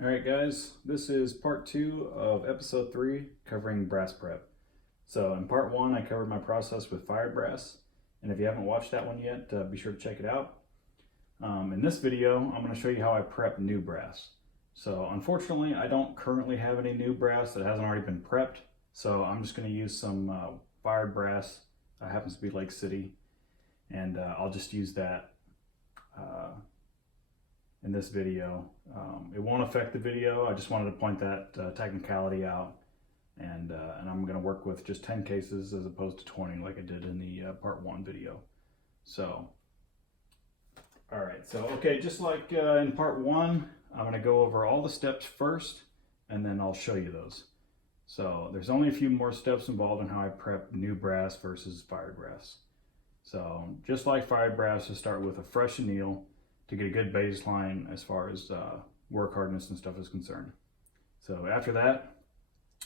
All right, guys, this is part 2 of episode 3 covering brass prep. So in part 1, I covered my process with fired brass, and if you haven't watched that one yet, be sure to check it out. In this video, I'm going to show you how I prep new brass. So unfortunately, I don't currently have any new brass that hasn't already been prepped, so I'm just going to use some fired brass. It happens to be Lake City, and I'll just use that in this video. It won't affect the video. I just wanted to point that technicality out, and I'm going to work with just 10 cases as opposed to 20 like I did in the part 1 video. So all right, so okay, just like in part 1, I'm going to go over all the steps first, and then I'll show you those. So there's only a few more steps involved in how I prep new brass versus fired brass. So just like fired brass, to start with a fresh anneal to get a good baseline as far as work hardness and stuff is concerned. So after that,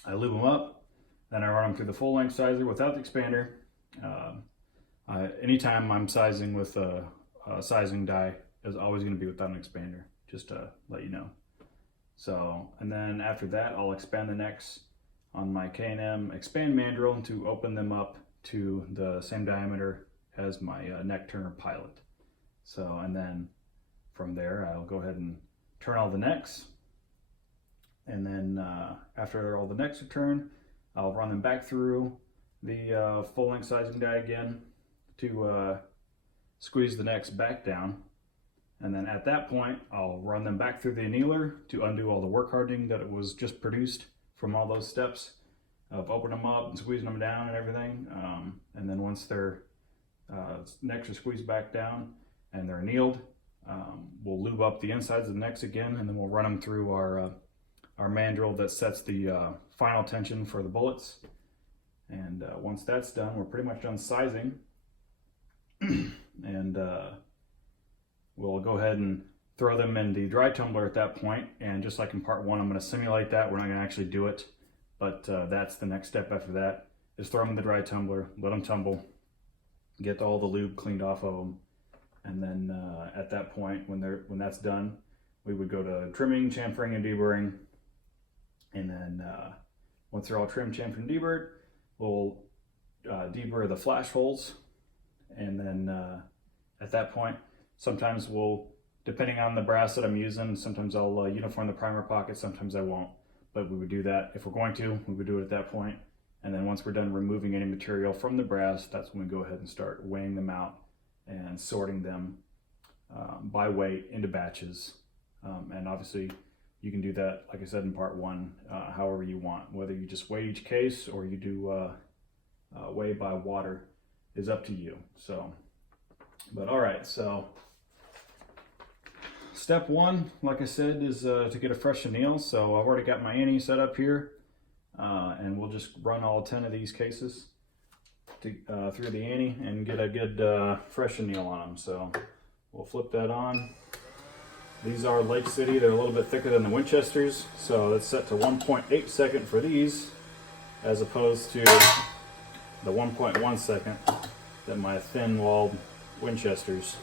I lube them up, then I run them through the full length sizer without the expander. Anytime I'm sizing with a sizing die is always going to be without an expander, just to let you know. So, and then after that, I'll expand the necks on my K&M expand mandrel to open them up to the same diameter as my neck turner pilot. So, and then from there, I'll go ahead and turn all the necks. And then after all the necks are turned, I'll run them back through the full length sizing die again to squeeze the necks back down. And then at that point, I'll run them back through the annealer to undo all the work hardening that it was just produced from all those steps of opening them up and squeezing them down and everything. And then once their necks are squeezed back down and they're annealed, we'll lube up the insides of the necks again, and then we'll run them through our mandrel that sets the final tension for the bullets. And once that's done, we're pretty much done sizing. And we'll go ahead and throw them in the dry tumbler at that point. And just like in part 1, I'm going to simulate that. We're not going to actually do it, but that's the next step after that, is throw them in the dry tumbler, let them tumble, get all the lube cleaned off of them. And then at that point, when that's done, we would go to trimming, chamfering, and deburring. And then once they're all trimmed, chamfered, and deburred, we'll deburr the flash holes. And then at that point, sometimes we'll, depending on the brass that I'm using, sometimes I'll uniform the primer pocket, sometimes I won't. But we would do that. If we're going to, we would do it at that point. And then once we're done removing any material from the brass, that's when we go ahead and start weighing them out and sorting them by weight into batches. And obviously you can do that, like I said in part 1, however you want. Whether you just weigh each case or you do weigh by water is up to you. So, but all right, so step 1, like I said, is to get a fresh anneal. So I've already got my ante set up here, and we'll just run all 10 of these cases through the ante and get a good fresh anneal on them. So we'll flip that on. These are Lake City. They're a little bit thicker than the Winchesters, so that's set to 1.8 second for these, as opposed to the 1.1 second that my thin-walled Winchesters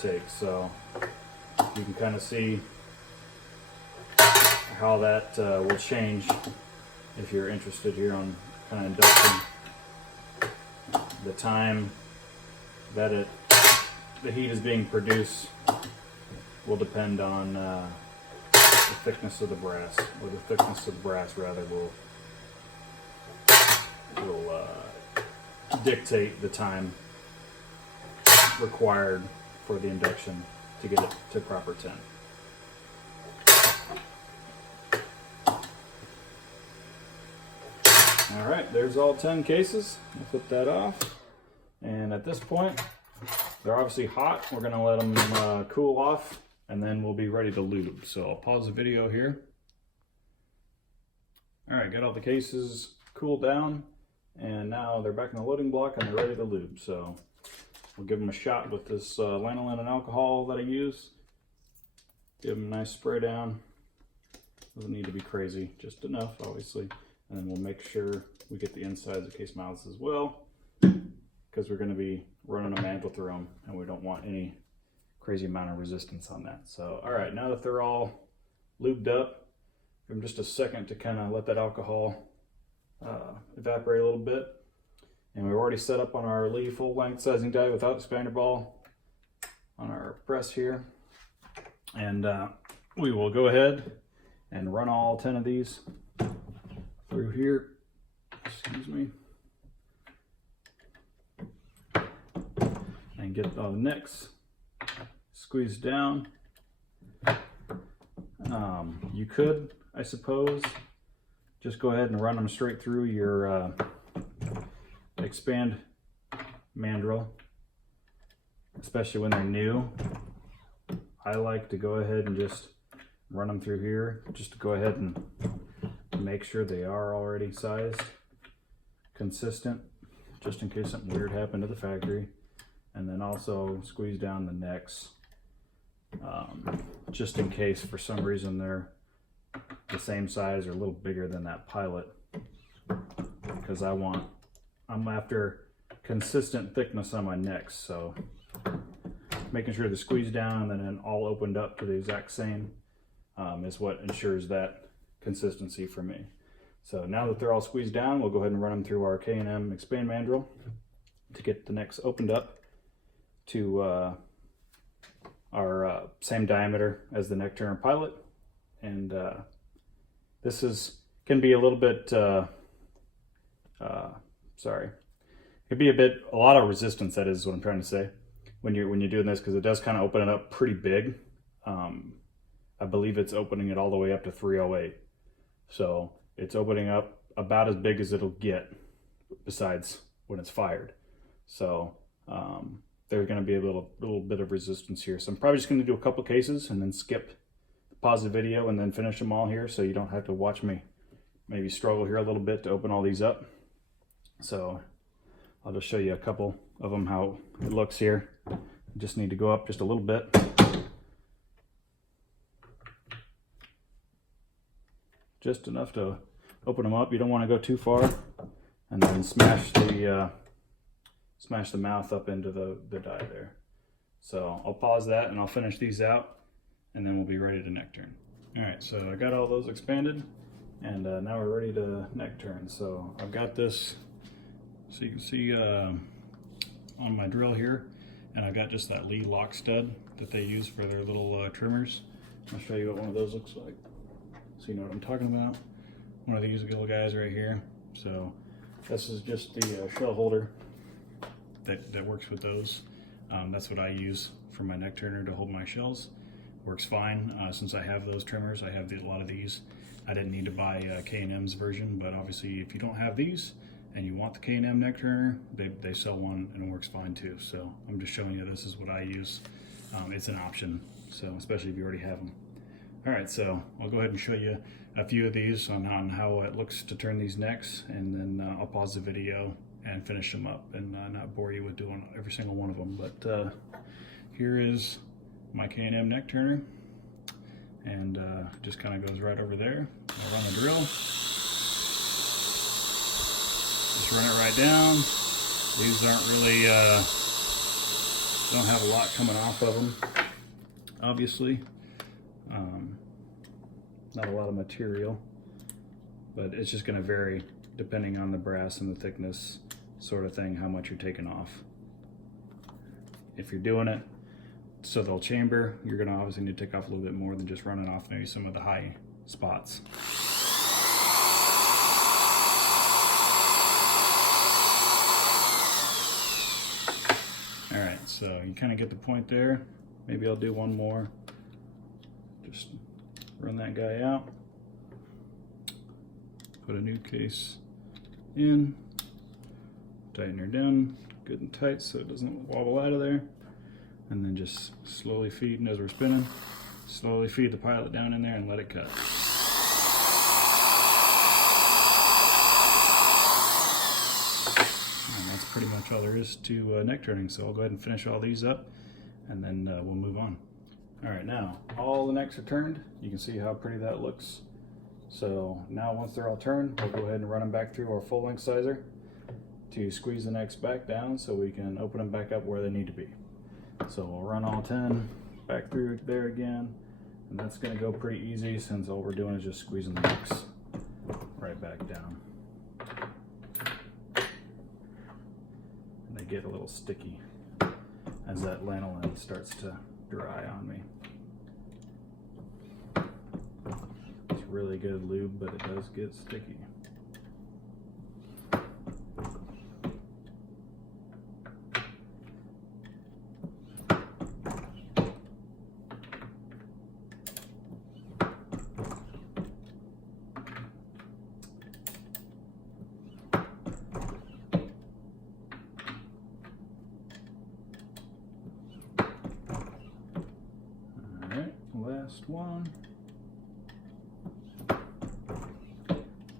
take. So you can kind of see how that will change if you're interested here on kind of induction. The time that the heat is being produced will depend on the thickness of the brass, or the thickness of the brass rather will dictate the time required for the induction to get it to proper temp. All right, there's all 10 cases. I'll flip that off. And at this point, they're obviously hot. We're gonna let them cool off, and then we'll be ready to lube. So I'll pause the video here. All right, got all the cases cooled down, and now they're back in the loading block and they're ready to lube. So we'll give them a shot with this lanolin and alcohol that I use. Give them a nice spray down. Doesn't need to be crazy, just enough, obviously. And then we'll make sure we get the insides of case mouths as well, because we're going to be running a mantle through them, and we don't want any crazy amount of resistance on that. So, all right, now that they're all lubed up. Give them just a second to kind of let that alcohol evaporate a little bit. And we're already set up on our Lee full length sizing die without expander ball on our press here. And we will go ahead and run all 10 of these through here. Excuse me. And get the necks squeezed down. You could, I suppose, just go ahead and run them straight through your expand mandrel, especially when they're new. I like to go ahead and just run them through here, just to go ahead and make sure they are already sized, consistent, just in case something weird happened to the factory. And then also squeeze down the necks, just in case for some reason they're the same size or a little bigger than that pilot, because I'm after consistent thickness on my necks. So making sure they're squeezed down and then all opened up to the exact same is what ensures that consistency for me. So now that they're all squeezed down, we'll go ahead and run them through our K&M expand mandrel to get the necks opened up to our same diameter as the neck turner pilot. And this can be a little bit could be a lot of resistance, that is what I'm trying to say, when you're doing this, because it does kind of open it up pretty big. I believe it's opening it all the way up to 308, so it's opening up about as big as it'll get besides when it's fired. So there's going to be a little bit of resistance here, so I'm probably just going to do a couple cases and then skip, pause the video, and then finish them all here, so you don't have to watch me maybe struggle here a little bit to open all these up. So I'll just show you a couple of them, how it looks here. I just need to go up just a little bit. Just enough to open them up. You don't want to go too far, and then smash the mouth up into the die there. So I'll pause that and I'll finish these out, and then we'll be ready to neck turn. All right, so I got all those expanded, and now we're ready to neck turn. So I've got this, so you can see on my drill here, and I've got just that Lee lock stud that they use for their little trimmers. I'll show you what one of those looks like, so you know what I'm talking about. One of these little guys right here. So this is just the shell holder that works with those. That's what I use for my neck turner to hold my shells. Works fine. Since I have those trimmers, I have a lot of these. I didn't need to buy K&M's version, but obviously if you don't have these and you want the K&M neck turner, they sell one and it works fine too. So I'm just showing you this is what I use. It's an option, so especially if you already have them. All right, so I'll go ahead and show you a few of these on how it looks to turn these necks, and then I'll pause the video and finish them up and not bore you with doing every single one of them. But here is my K&M neck turner, and just kind of goes right over there. I'll run the drill. Just run it right down. These aren't really, don't have a lot coming off of them, obviously. Not a lot of material, but it's just going to vary depending on the brass and the thickness sort of thing, how much you're taking off. If you're doing it so they'll chamber, you're going to obviously need to take off a little bit more than just running off maybe some of the high spots. All right, so you kind of get the point there. Maybe I'll do one more. Just run that guy out. Put a new case in. Tighten her down good and tight so it doesn't wobble out of there. And then just slowly feed, and as we're spinning, slowly feed the pilot down in there and let it cut. And that's pretty much all there is to neck turning. So I'll go ahead and finish all these up, and then we'll move on. All right, now all the necks are turned. You can see how pretty that looks. So now once they're all turned, we'll go ahead and run them back through our full length sizer to squeeze the necks back down so we can open them back up where they need to be. So we'll run all 10 back through there again, And that's going to go pretty easy since all we're doing is just squeezing the mix right back down. And they get a little sticky as that lanolin starts to dry on me. It's really good lube, but it does get sticky. Last one.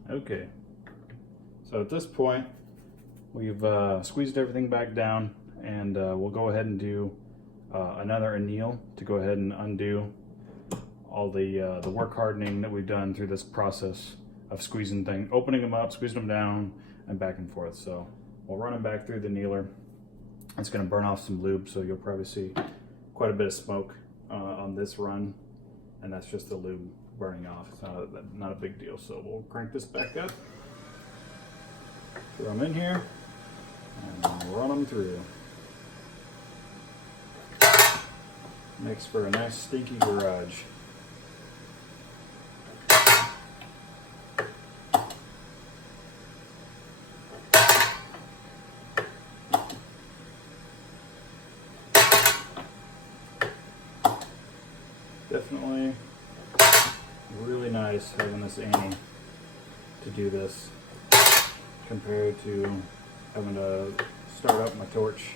Okay, so at this point we've squeezed everything back down, and we'll go ahead and do another anneal to go ahead and undo all the work hardening that we've done through this process of opening them up, squeezing them down, and back and forth. So we'll run them back through the annealer. It's going to burn off some lube, so you'll probably see quite a bit of smoke on this run, and that's just the lube burning off. It's not a big deal. So we'll crank this back up, throw them in here, and run them through. Makes for a nice stinky garage. Definitely really nice having this annie to do this compared to having to start up my torch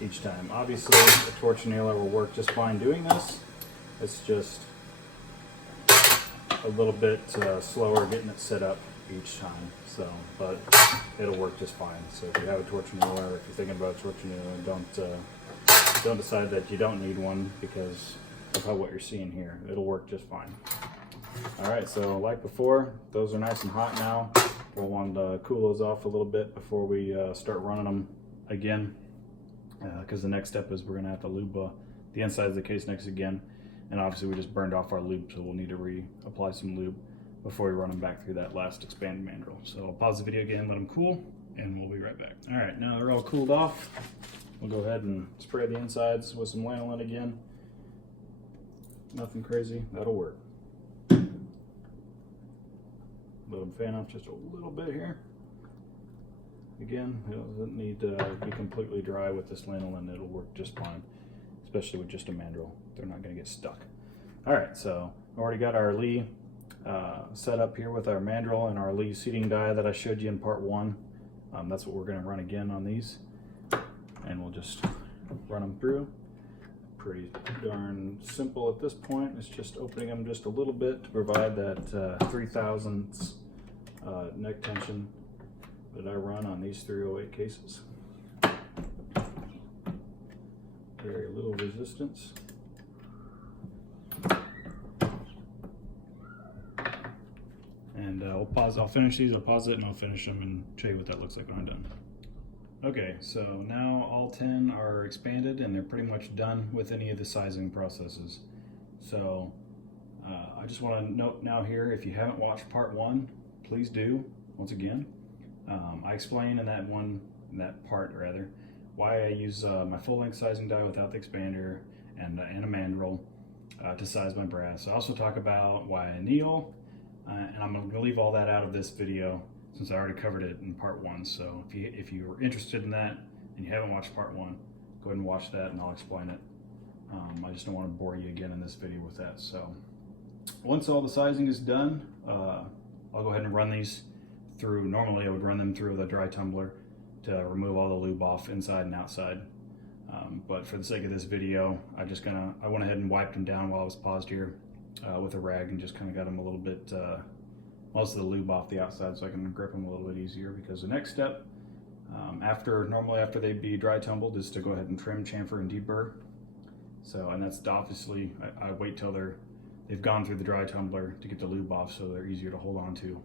each time. Obviously, a torch annealer will work just fine doing this. It's just a little bit slower getting it set up each time. So, but it'll work just fine. So if you have a torch annealer, if you're thinking about a torch annealer, don't decide that you don't need one because of what you're seeing here. It'll work just fine. All right, so like before, those are nice and hot now. We'll want to cool those off a little bit before we start running them again, because the next step is we're gonna have to lube the inside of the case next again, and obviously we just burned off our lube, so we'll need to reapply some lube before we run them back through that last expanded mandrel. So I'll pause the video again, let them cool, and we'll be right back. All right, now they're all cooled off. We'll go ahead and spray the insides with some lanolin again. Nothing crazy, that'll work. Let them fan off just a little bit here. Again, it doesn't need to be completely dry with this lanolin. It'll work just fine, especially with just a mandrel. They're not going to get stuck. All right, so already got our Lee set up here with our mandrel and our Lee seating die that I showed you in part 1. That's what we're going to run again on these, and we'll just run them through. Pretty darn simple at this point. It's just opening them just a little bit to provide that 3/1000 neck tension that I run on these 308 cases. Very little resistance. And I'll finish these, I'll pause it, and I'll finish them and show you what that looks like when I'm done. Okay, so now all 10 are expanded and they're pretty much done with any of the sizing processes. So I just want to note now here, if you haven't watched part 1, please do, once again. I explain in that part why I use my full length sizing die without the expander and a mandrel to size my brass. I also talk about why I anneal, and I'm going to leave all that out of this video since I already covered it in part 1. So if you were interested in that and you haven't watched part 1, go ahead and watch that and I'll explain it. I just don't want to bore you again in this video with that. So once all the sizing is done, I'll go ahead and run these through. Normally I would run them through the dry tumbler to remove all the lube off inside and outside. But for the sake of this video, I went ahead and wiped them down while I was paused here with a rag and just kind of got them a little bit, most of the lube off the outside so I can grip them a little bit easier, because the next step, normally after they'd be dry tumbled, is to go ahead and trim, chamfer, and deburr. So, and that's obviously, I wait till they've gone through the dry tumbler to get the lube off so they're easier to hold on to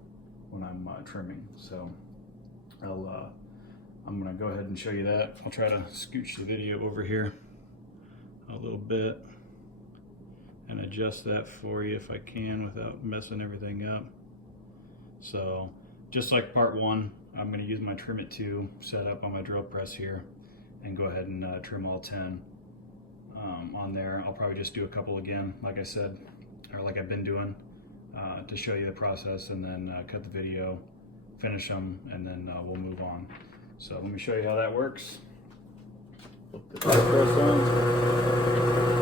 when I'm trimming. So I'm gonna go ahead and show you that. I'll try to scooch the video over here a little bit. and adjust that for you if I can without messing everything up. So just like part one, I'm going to use my trim it 2 setup on my drill press here and go ahead and trim all 10 on there. I'll probably just do a couple again, like I said, or like I've been doing, to show you the process, and then cut the video, finish them, and then we'll move on. So let me show you how that works. Put the drill press on.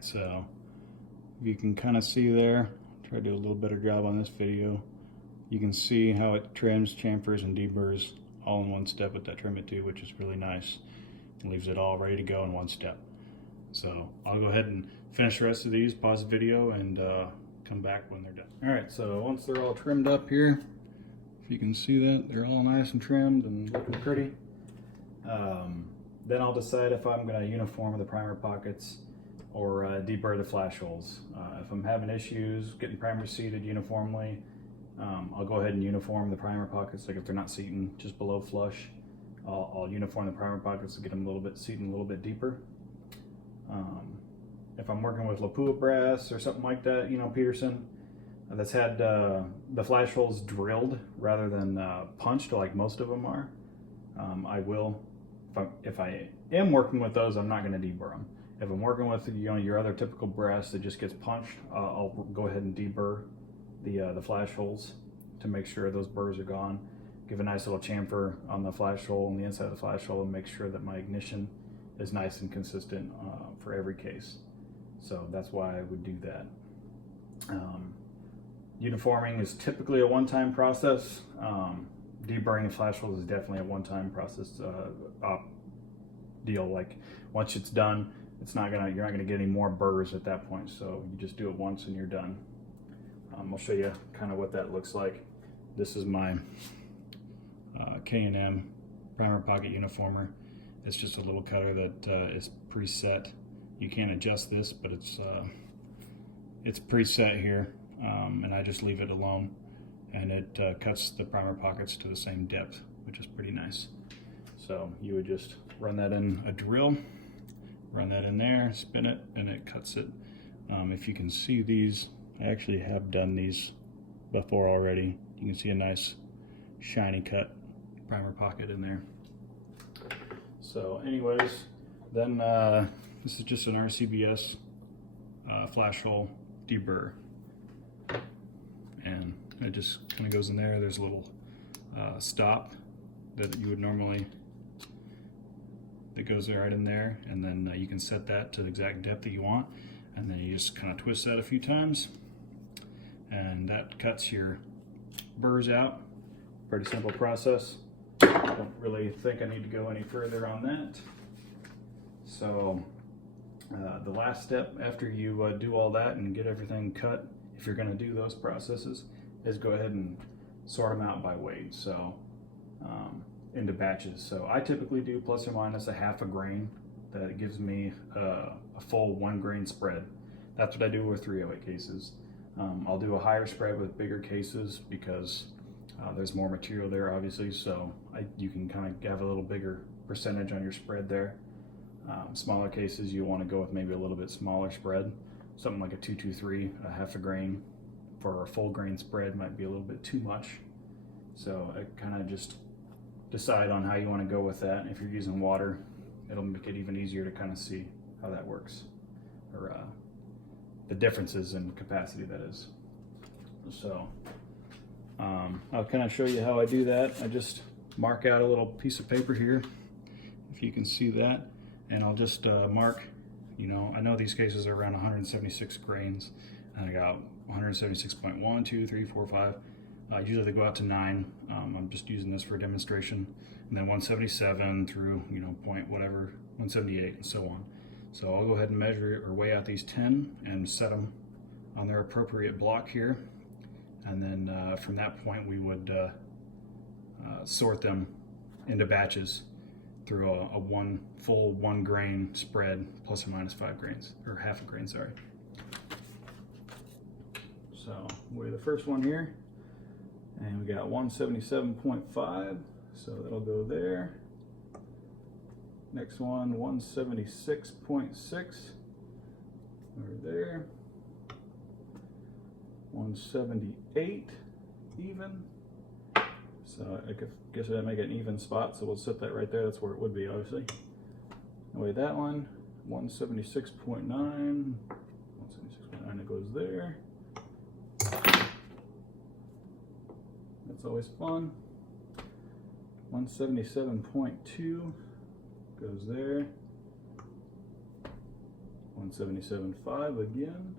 So you can kind of see there, try to do a little better job on this video. You can see how it trims, chamfers, and deburrs all in one step with that trim it 2, which is really nice. It leaves it all ready to go in one step. So I'll go ahead and finish the rest of these, pause the video, and come back when they're done. All right, so once they're all trimmed up here, if you can see that, they're all nice and trimmed and looking pretty. Then I'll decide if I'm going to uniform the primer pockets or deburr the flash holes. If I'm having issues getting primer seated uniformly, I'll go ahead and uniform the primer pockets. Like if they're not seating just below flush, I'll uniform the primer pockets to get them a little bit seating a little bit deeper. If I'm working with Lapua brass or something like that, you know, Peterson, that's had the flash holes drilled rather than punched like most of them are, I will, if I am working with those, I'm not going to deburr them. If I'm working with, you know, your other typical brass that just gets punched, I'll go ahead and deburr the flash holes to make sure those burrs are gone. Give a nice little chamfer on the flash hole, on the inside of the flash hole, and make sure that my ignition is nice and consistent for every case. So that's why I would do that. Uniforming is typically a one-time process. Deburring the flash holes is definitely a one-time process deal. Like once it's done, you're not gonna get any more burrs at that point. So you just do it once and you're done. I'll show you kind of what that looks like. This is my K&M primer pocket uniformer. It's just a little cutter that is preset. You can't adjust this, but it's preset here, and I just leave it alone, and it cuts the primer pockets to the same depth, which is pretty nice. So you would just run that in a drill, run that in there, spin it, and it cuts it. If you can see these, I actually have done these before already. You can see a nice shiny cut primer pocket in there. So anyways, then this is just an RCBS flash hole deburr, and it just kind of goes in there. There's a little stop that you would normally, that goes right in there, and then you can set that to the exact depth that you want, and then you just kind of twist that a few times, and that cuts your burrs out. Pretty simple process. Don't really think I need to go any further on that. So the last step after you do all that and get everything cut, if you're going to do those processes, is go ahead and sort them out by weight, so into batches. So I typically do plus or minus a half a grain. That gives me a full 1 grain spread. That's what I do with 308 cases. I'll do a higher spread with bigger cases because there's more material there, obviously, so you can kind of have a little bigger percentage on your spread there. Smaller cases, you want to go with maybe a little bit smaller spread, something like a 223, a half a grain for a full grain spread might be a little bit too much. So I kind of just decide on how you want to go with that. If you're using water, it'll make it even easier to kind of see how that works, or the differences in capacity, that is. So I'll kind of show you how I do that. I just mark out a little piece of paper here, if you can see that, and I'll just mark, you know, I know these cases are around 176 grains, and I got 176.1, 2, 3, 4, 5. Usually they go out to 9. I'm just using this for a demonstration, and then 177 through, you know, point whatever, 178 and so on. So I'll go ahead and measure or weigh out these 10 and set them on their appropriate block here, and then from that point we would sort them into batches through a full one grain spread, plus or minus 5 grains, or half a grain, sorry. So weigh the first one here, and we got 177.5, so that'll go there. Next one, 176.6, over there. 178 even. So I guess I didn't make an even spot, so we'll set that right there. That's where it would be, obviously. Weigh that one, 176.9. 176.9, it goes there. That's always fun. 177.2 goes there. 177.5 again.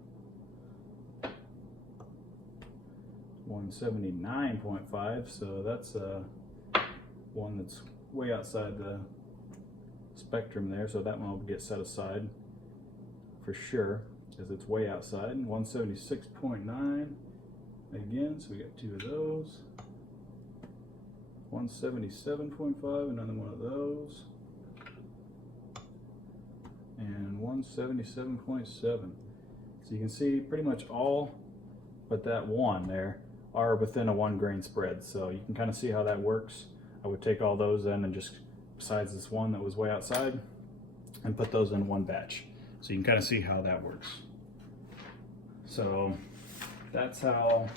179.5, so that's one that's way outside the spectrum there, so that one will get set aside for sure, because it's way outside. 176.9 again, so we got 2 of those. 177.5, another one of those. And 177.7. So you can see pretty much all but that one there are within a 1 grain spread, so you can kind of see how that works. I would take all those in and just, besides this one that was way outside, and put those in one batch. So you can kind of see how that works. So that's how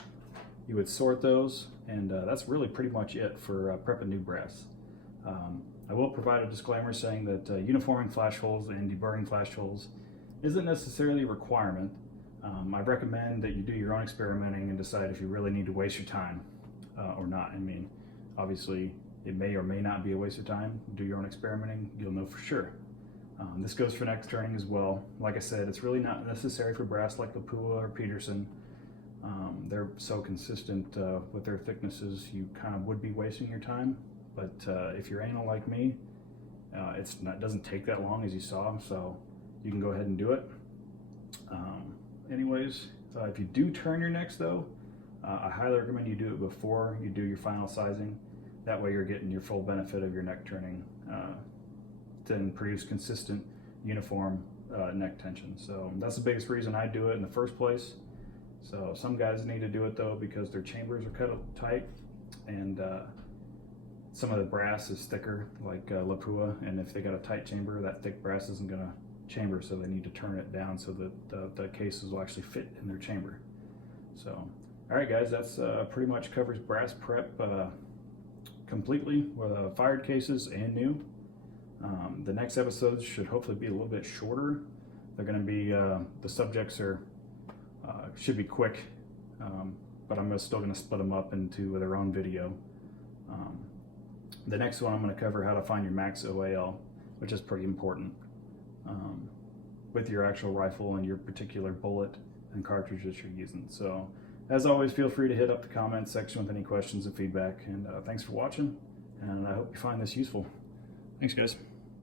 you would sort those, and that's really pretty much it for prepping new brass. I will provide a disclaimer saying that uniforming flash holes and deburring flash holes isn't necessarily a requirement. I recommend that you do your own experimenting and decide if you really need to waste your time or not. I mean, obviously it may or may not be a waste of time. Do your own experimenting, you'll know for sure. This goes for neck turning as well. Like I said, it's really not necessary for brass like Lapua or Peterson. They're so consistent with their thicknesses, you kind of would be wasting your time. But if you're anal like me, it doesn't take that long, as you saw, so you can go ahead and do it. Anyways, if you do turn your necks though, I highly recommend you do it before you do your final sizing. That way you're getting your full benefit of your neck turning to produce consistent, uniform neck tension. So that's the biggest reason I do it in the first place. So some guys need to do it though because their chambers are cut tight, and some of the brass is thicker, like Lapua, and if they got a tight chamber, that thick brass isn't gonna chamber, so they need to turn it down so that the cases will actually fit in their chamber. So, all right guys, that's pretty much covers brass prep completely with fired cases and new. The next episodes should hopefully be a little bit shorter. They're going to be, the subjects are should be quick, but I'm still going to split them up into their own video. The next one I'm going to cover how to find your max OAL, which is pretty important with your actual rifle and your particular bullet and cartridges you're using. So as always, feel free to hit up the comments section with any questions and feedback, and thanks for watching, and I hope you find this useful. Thanks guys.